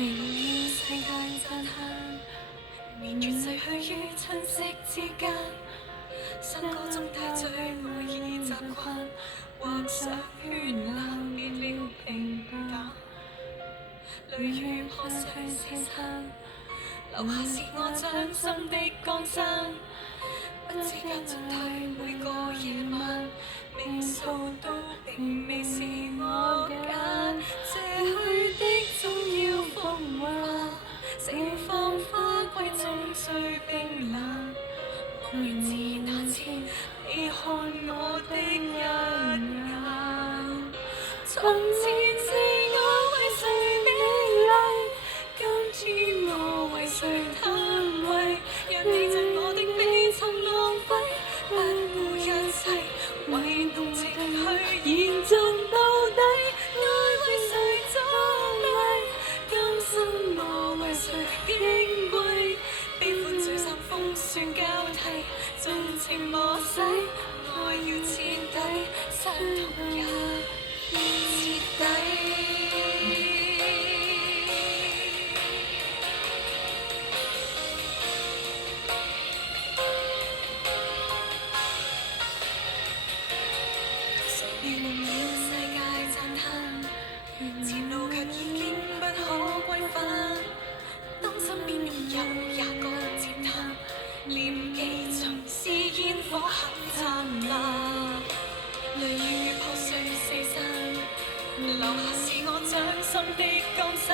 世界震撼，年月逝去於春色之間，新歌中帶醉我已習慣，幻想絢爛變了平淡，淚雨破碎四散，留下是我掌心的江山，不知間進退每個夜晚，命數都並未是我揀，這去的總要風華，盛放花季中最冰冷，望遠自那天你看我的一眼，從前是我為誰美麗，今天我為誰嘆謂，讓你贈我的悲慘浪費，不顧一切為濃情去延續到底，愛為誰壯麗，今生我為誰矜貴，悲歡聚散風霜交替，盡情磨洗，愛要徹底，傷痛也徹底。誰願令世界讚嘆，前路卻已經不可歸返。當身邊擁有也各漸淡，念記曾是煙火很燦爛，淚雨破碎四散，留下是我掌心的江山。